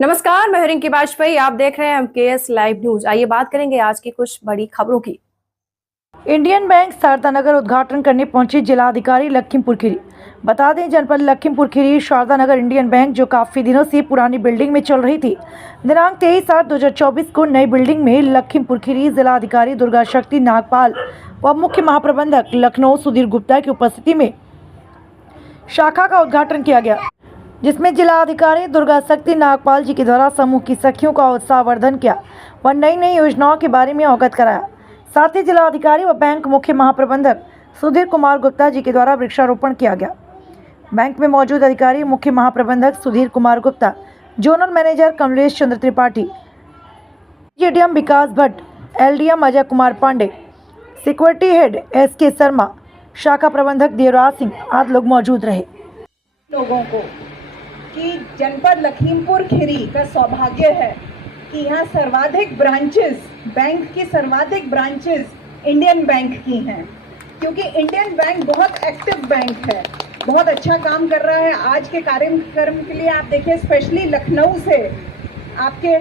नमस्कार, मैं रिंकी वाजपेयी। आप देख रहे हैं एमकेएस लाइव न्यूज। आइए बात करेंगे आज की कुछ बड़ी खबरों की। इंडियन बैंक शारदा नगर उद्घाटन करने पहुंची जिलाधिकारी लखीमपुर खीरी। बता दें, जनपद लखीमपुर खीरी शारदा नगर इंडियन बैंक जो काफी दिनों से पुरानी बिल्डिंग में चल रही थी, दिनांक 23/8/2024 को नई बिल्डिंग में लखीमपुर खीरी जिलाधिकारी दुर्गा शक्ति नागपाल व मुख्य महाप्रबंधक लखनऊ सुधीर गुप्ता की उपस्थिति में शाखा का उद्घाटन किया गया, जिसमें जिलाधिकारी दुर्गा शक्ति नागपाल जी के द्वारा समूह की सखियों का उत्साहवर्धन किया व नई नई योजनाओं के बारे में अवगत कराया। साथ ही जिलाधिकारी व बैंक मुख्य महाप्रबंधक सुधीर कुमार गुप्ता जी के द्वारा वृक्षारोपण किया गया। बैंक में मौजूद अधिकारी मुख्य महाप्रबंधक Sudhir Kumar Gupta, zonal manager Kamlesh Chandra Tripathi, JDM Vikas Bhatt, LDM Ajay Kumar Pandey, security head SK Sharma, शाखा प्रबंधक देवराज सिंह आदि लोग मौजूद रहे। लोगों को कि जनपद लखीमपुर खीरी का सौभाग्य है कि यहाँ सर्वाधिक ब्रांचेस, बैंक की सर्वाधिक ब्रांचेस इंडियन बैंक की हैं, क्योंकि इंडियन बैंक बहुत एक्टिव बैंक है, बहुत अच्छा काम कर रहा है। आज के कार्यक्रम के लिए आप देखिए, स्पेशली लखनऊ से आपके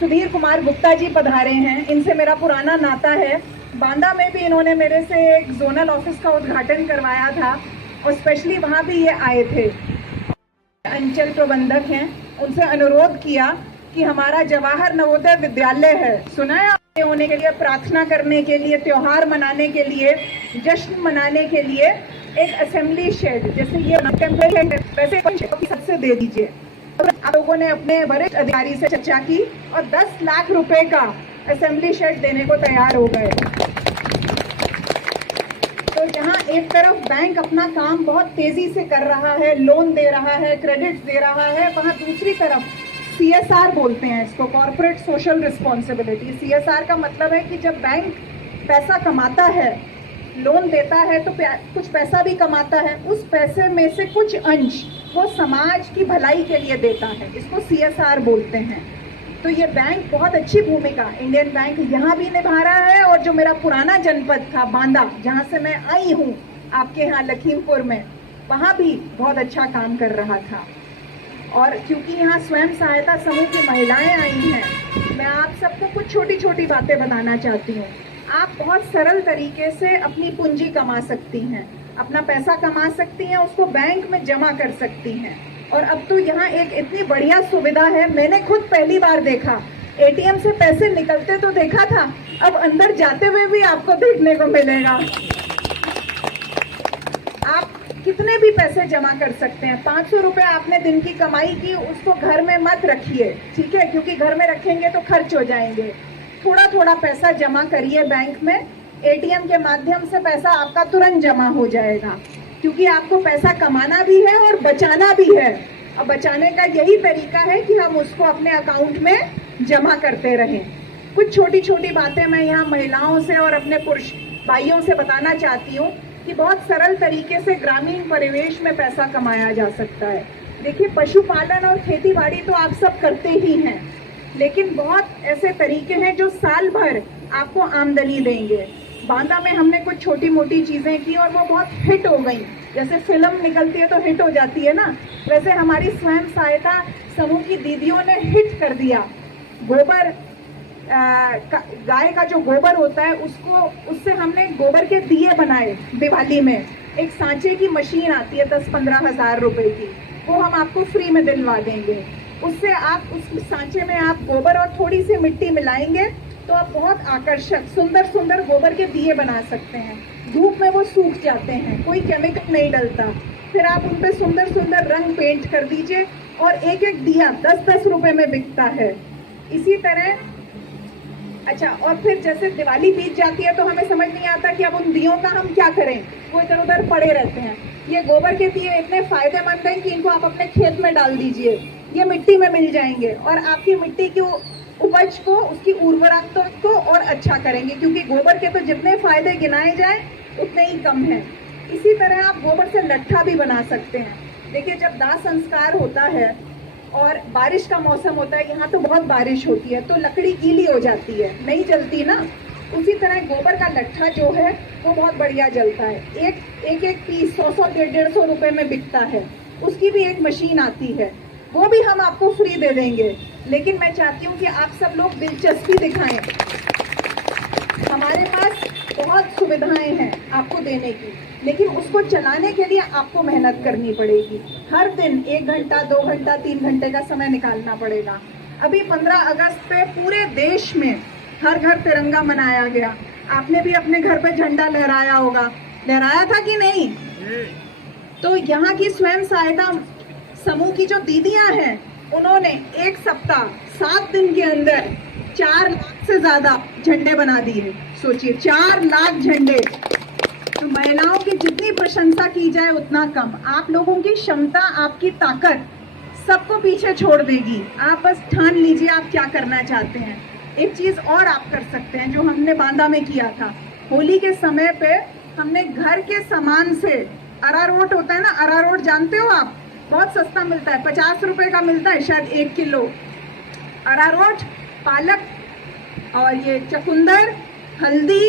सुधीर कुमार गुप्ता जी पधारे हैं। इनसे मेरा पुराना नाता है। बांदा में भी इन्होंने मेरे से एक जोनल ऑफिस का उद्घाटन करवाया था और स्पेशली वहाँ भी ये आए थे। अंचल प्रबंधक हैं, उनसे अनुरोध किया कि हमारा जवाहर नवोदय विद्यालय है, सुना है आपने, होने के लिए, प्रार्थना करने के लिए, त्योहार मनाने के लिए, जश्न मनाने के लिए एक असेंबली शेड, जैसे ये टेम्पलेट है वैसे सबसे दे दीजिए। आप लोगों ने अपने वरिष्ठ अधिकारी से चर्चा की और 10 लाख रुपए का असेंबली शेड देने को तैयार हो गए। तो जहाँ एक तरफ बैंक अपना काम बहुत तेजी से कर रहा है, लोन दे रहा है, क्रेडिट दे रहा है, वहाँ दूसरी तरफ CSR बोलते हैं इसको, कॉर्पोरेट सोशल रिस्पॉन्सिबिलिटी। CSR का मतलब है कि जब बैंक पैसा कमाता है, लोन देता है, तो कुछ पैसा भी कमाता है, उस पैसे में से कुछ अंश वो समाज की भलाई के लिए देता है, इसको CSR बोलते हैं। तो ये बैंक बहुत अच्छी भूमिका इंडियन बैंक यहाँ भी निभा रहा है। और जो मेरा पुराना जनपद था बांदा, जहाँ से मैं आई हूँ आपके यहाँ लखीमपुर में, वहाँ भी बहुत अच्छा काम कर रहा था। और क्योंकि यहाँ स्वयं सहायता समूह की महिलाएं आई हैं, मैं आप सबको कुछ छोटी छोटी बातें बताना चाहती हूँ। आप बहुत सरल तरीके से अपनी पूंजी कमा सकती हैं, अपना पैसा कमा सकती हैं, उसको बैंक में जमा कर सकती हैं। और अब तो यहाँ एक इतनी बढ़िया सुविधा है, मैंने खुद पहली बार देखा। ATM से पैसे निकलते तो देखा था, अब अंदर जाते हुए भी आपको देखने को मिलेगा। आप कितने भी पैसे जमा कर सकते हैं। 500 रुपये आपने दिन की कमाई की, उसको घर में मत रखिए, ठीक है, क्योंकि घर में रखेंगे तो खर्च हो जाएंगे। थोड़ा थोड़ा पैसा जमा करिए बैंक में, ATM के माध्यम से पैसा आपका तुरंत जमा हो जाएगा, क्योंकि आपको पैसा कमाना भी है और बचाना भी है। अब बचाने का यही तरीका है कि हम उसको अपने अकाउंट में जमा करते रहें। कुछ छोटी छोटी बातें मैं यहाँ महिलाओं से और अपने पुरुष भाइयों से बताना चाहती हूँ कि बहुत सरल तरीके से ग्रामीण परिवेश में पैसा कमाया जा सकता है। देखिए, पशुपालन और खेतीबाड़ी तो आप सब करते ही हैं, लेकिन बहुत ऐसे तरीके हैं जो साल भर आपको आमदनी देंगे। बांदा में हमने कुछ छोटी मोटी चीजें की और वो बहुत हिट हो गई। जैसे फिल्म निकलती है तो हिट हो जाती है ना, वैसे हमारी स्वयं सहायता समूह की दीदियों ने हिट कर दिया। गोबर, गाय का जो गोबर होता है उससे हमने गोबर के दिए बनाए दिवाली में। एक सांचे की मशीन आती है 10-15 हज़ार रुपए की, वो हम आपको फ्री में दिलवा देंगे। उससे आप उस सांचे में आप गोबर और थोड़ी सी मिट्टी मिलाएंगे तो आप बहुत आकर्षक सुंदर सुंदर गोबर के दिए बना सकते हैं। धूप में वो सूख जाते हैं, कोई केमिकल नहीं डलता। फिर आप उन पे सुंदर सुंदर रंग पेंट कर दीजिए और एक एक दिया 10-10 रुपए में बिकता है। इसी तरह अच्छा, और फिर जैसे दिवाली बीत जाती है तो हमें समझ नहीं आता कि अब उन दियों का हम क्या करें, वो इधर उधर पड़े रहते हैं। ये गोबर के दिए इतने फायदेमंद हैं कि इनको आप अपने खेत में डाल दीजिए, ये मिट्टी में मिल जाएंगे और आपकी मिट्टी की उपज को, उसकी उर्वरकता को और अच्छा करेंगे, क्योंकि गोबर के तो जितने फायदे गिनाए जाए उतने ही कम हैं। इसी तरह आप गोबर से लट्ठा भी बना सकते हैं। देखिए, जब दाह संस्कार होता है और बारिश का मौसम होता है, यहाँ तो बहुत बारिश होती है तो लकड़ी गीली हो जाती है, नहीं जलती ना। उसी तरह गोबर का लट्ठा जो है वो बहुत बढ़िया जलता है। एक पीस 100-150 रुपए में बिकता है। उसकी भी एक मशीन आती है, वो भी हम आपको फ्री दे देंगे। लेकिन मैं चाहती हूँ कि आप सब लोग दिलचस्पी दिखाएं। हमारे पास बहुत सुविधाएं हैं आपको देने की, लेकिन उसको चलाने के लिए आपको मेहनत करनी पड़ेगी। हर दिन 1 घंटा, 2 घंटा, 3 घंटे का समय निकालना पड़ेगा। अभी 15 अगस्त पे पूरे देश में हर घर तिरंगा मनाया गया। आपने भी अपने घर पे झंडा लहराया होगा, लहराया था कि नहीं? तो यहाँ की स्वयं सहायता समूह की जो दीदियां हैं, उन्होंने 1 सप्ताह 7 दिन के अंदर 4 लाख से ज्यादा झंडे बना दिए। सोचिए, 4 लाख झंडे। तो महिलाओं की जितनी प्रशंसा की जाए उतना कम। आप लोगों की क्षमता, आपकी ताकत सबको पीछे छोड़ देगी। आप बस ठान लीजिए आप क्या करना चाहते हैं। एक चीज और आप कर सकते हैं जो हमने बांदा में किया था। होली के समय पे हमने घर के सामान से, अरारोट होता है ना, अरारोट जानते हो आप? बहुत सस्ता मिलता है, 50 रुपए का मिलता है शायद 1 किलो। अरारोट, पालक और ये चुकंदर, हल्दी,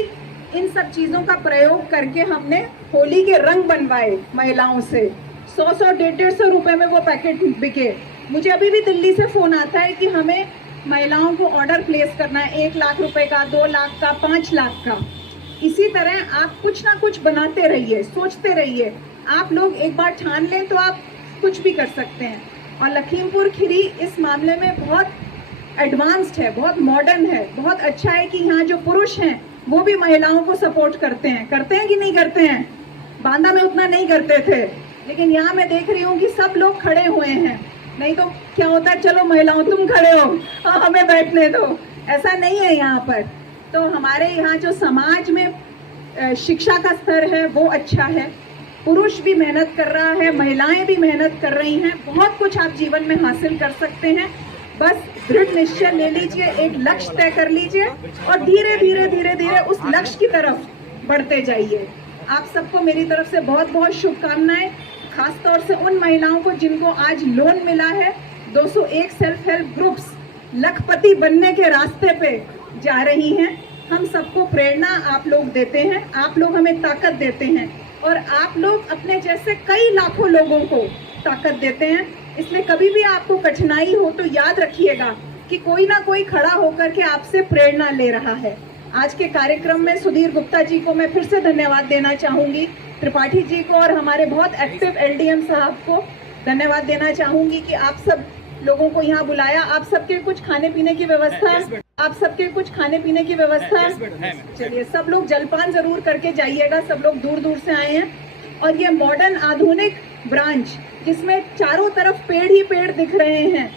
इन सब चीजों का प्रयोग करके हमने होली के रंग बनवाए महिलाओं से। 100-100, 150 रुपए में वो पैकेट बिके। मुझे अभी भी दिल्ली से फोन आता है कि हमें महिलाओं को ऑर्डर प्लेस करना है 1 लाख रुपए का, 2 लाख का, 5 लाख का। इसी तरह आप कुछ ना कुछ बनाते रहिए, सोचते रहिए। आप लोग एक बार ठान लें तो आप कुछ भी कर सकते हैं। और लखीमपुर खीरी इस मामले में बहुत एडवांस्ड है, बहुत मॉडर्न है। बहुत अच्छा है कि यहाँ जो पुरुष हैं वो भी महिलाओं को सपोर्ट करते हैं कि नहीं करते हैं? बांदा में उतना नहीं करते थे, लेकिन यहाँ मैं देख रही हूँ कि सब लोग खड़े हुए हैं। नहीं तो क्या होता है, चलो महिलाओं तुम खड़े हो, हमें बैठने दो, ऐसा नहीं है यहाँ पर। तो हमारे यहाँ जो समाज में शिक्षा का स्तर है वो अच्छा है। पुरुष भी मेहनत कर रहा है, महिलाएं भी मेहनत कर रही हैं। बहुत कुछ आप जीवन में हासिल कर सकते हैं। बस दृढ़ निश्चय ले लीजिए, एक लक्ष्य तय कर लीजिए और धीरे धीरे धीरे धीरे उस लक्ष्य की तरफ बढ़ते जाइए। आप सबको मेरी तरफ से बहुत बहुत शुभकामनाएं। खास तौर से उन महिलाओं को जिनको आज लोन मिला है। 201 सेल्फ हेल्प ग्रुप्स लखपति बनने के रास्ते पे जा रही हैं। हम सबको प्रेरणा आप लोग देते हैं, आप लोग हमें ताकत देते हैं और आप लोग अपने जैसे कई लाखों लोगों को ताकत देते हैं। इसलिए कभी भी आपको कठिनाई हो तो याद रखिएगा कि कोई ना कोई खड़ा होकर के आपसे प्रेरणा ले रहा है। आज के कार्यक्रम में सुधीर गुप्ता जी को मैं फिर से धन्यवाद देना चाहूंगी, त्रिपाठी जी को और हमारे बहुत एक्टिव एलडीएम साहब को धन्यवाद देना चाहूंगी कि आप सब लोगों को यहाँ बुलाया। आप सबके कुछ खाने पीने की व्यवस्था, चलिए सब लोग जलपान जरूर करके जाइएगा। सब लोग दूर दूर से आए हैं और ये मॉडर्न आधुनिक ब्रांच जिसमें चारों तरफ पेड़ ही पेड़ दिख रहे हैं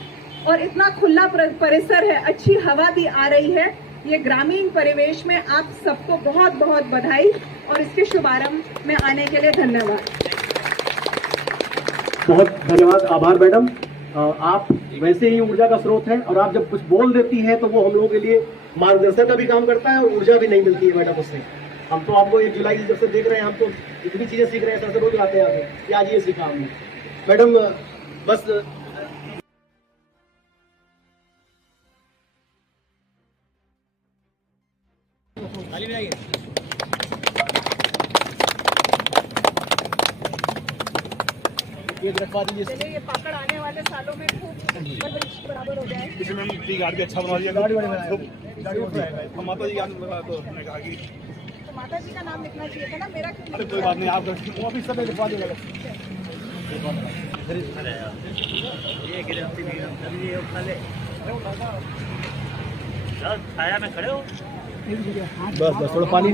और इतना खुला परिसर है, अच्छी हवा भी आ रही है। ये ग्रामीण परिवेश में आप सबको बहुत बहुत बधाई और इसके शुभारंभ में आने के लिए धन्यवाद। बहुत धन्यवाद, आभार मैडम। आप वैसे ही ऊर्जा का स्रोत हैं और आप जब कुछ बोल देती हैं तो वो हम लोगों के लिए मार्गदर्शन का भी काम करता है और ऊर्जा भी नहीं मिलती है मैडम उससे। हम तो आपको 1 जुलाई जब से देख रहे हैं, हम तो इतनी चीजें सीख रहे हैं, सर से रोज आते हैं आगे कि आज ये सीखा हमने। मैडम बस ये रखवा दीजिए। चलिए ये पाकड़ आने वाले सालों में खूब बराबर हो जाए। इसमें हम गार्ड भी अच्छा बना दिया, तो माता जी तो हमने कहा कि तो माता जी का नाम लिखना चाहिए था ना, मेरा क्यों? अरे कोई बात नहीं, आप वो भी सब लिखवा देगा। बस थोड़ा पानी